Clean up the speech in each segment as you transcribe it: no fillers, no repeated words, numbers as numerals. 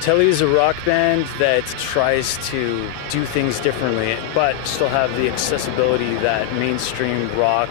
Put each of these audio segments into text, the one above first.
Tele is a rock band that tries to do things differently, but still have the accessibility that mainstream rock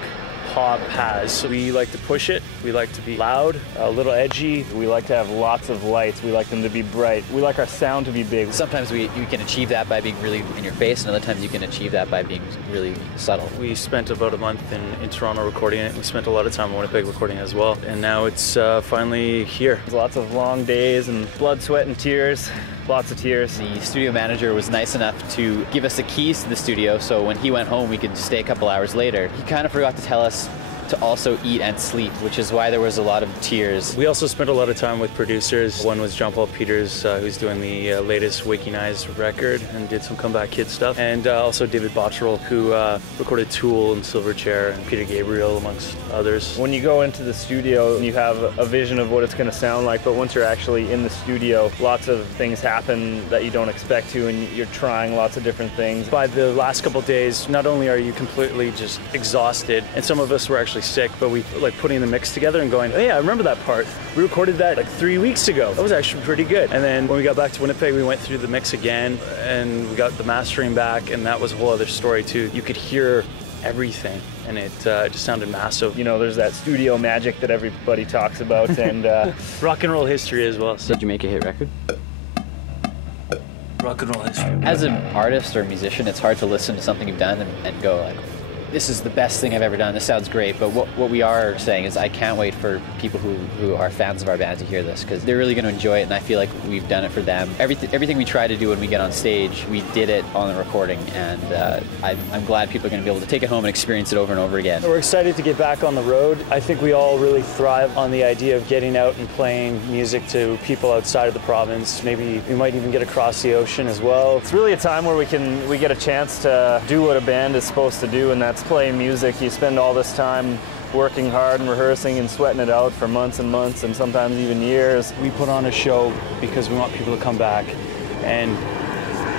pop has. So we like to push it. We like to be loud, a little edgy. We like to have lots of lights. We like them to be bright. We like our sound to be big. Sometimes you can achieve that by being really in your face, and other times you can achieve that by being really subtle. We spent about a month in Toronto recording it. We spent a lot of time in Winnipeg recording it as well. And now it's finally here. Lots of long days and blood, sweat, and tears. Lots of tears. The studio manager was nice enough to give us the keys to the studio, so when he went home we could stay a couple hours later. He kind of forgot to tell us to also eat and sleep, which is why there was a lot of tears. We also spent a lot of time with producers. One was John Paul Peters, who's doing the latest Waking Eyes record and did some Comeback Kid stuff. And also David Bottrell, who recorded Tool and Silverchair and Peter Gabriel, amongst others. When you go into the studio, you have a vision of what it's going to sound like, but once you're actually in the studio, lots of things happen that you don't expect to, and you're trying lots of different things. By the last couple of days, not only are you completely just exhausted, and some of us were actually sick, but we like putting the mix together and going, oh yeah, I remember that part. We recorded that like 3 weeks ago. That was actually pretty good. And then when we got back to Winnipeg, we went through the mix again and we got the mastering back, and that was a whole other story too. You could hear everything, and it just sounded massive. You know, there's that studio magic that everybody talks about, and rock and roll history as well. So. Did you make a hit record? Rock and roll history. As an artist or musician, it's hard to listen to something you've done and go like, this is the best thing I've ever done, this sounds great. But what we are saying is I can't wait for people who are fans of our band to hear this, because they're really going to enjoy it, and I feel like we've done it for them. Everything we try to do when we get on stage, we did it on the recording, and I'm glad people are going to be able to take it home and experience it over and over again. We're excited to get back on the road. I think we all really thrive on the idea of getting out and playing music to people outside of the province. Maybe we might even get across the ocean as well. It's really a time where we get a chance to do what a band is supposed to do, and that's play music. You spend all this time working hard and rehearsing and sweating it out for months and months, and sometimes even years. We put on a show because we want people to come back, and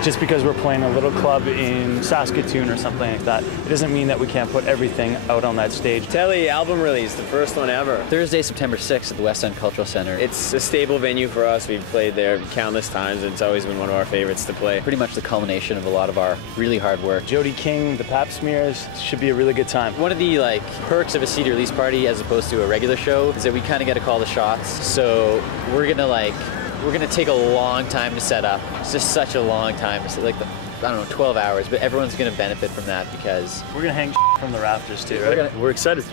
just because we're playing a little club in Saskatoon or something like that, it doesn't mean that we can't put everything out on that stage. Tele album release, the first one ever. Thursday, September 6th at the West End Cultural Center. It's a staple venue for us. We've played there countless times, and it's always been one of our favorites to play. Pretty much the culmination of a lot of our really hard work. Jody King, the Pap Smears, should be a really good time. One of the perks of a CD release party as opposed to a regular show is that we kind of get to call the shots. So we're gonna take a long time to set up. It's just such a long time. It's I don't know, 12 hours, but everyone's gonna benefit from that because we're gonna hang from the rafters too, right? We're excited.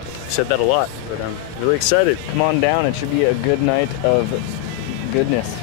I said that a lot, but I'm really excited. Come on down, it should be a good night of goodness.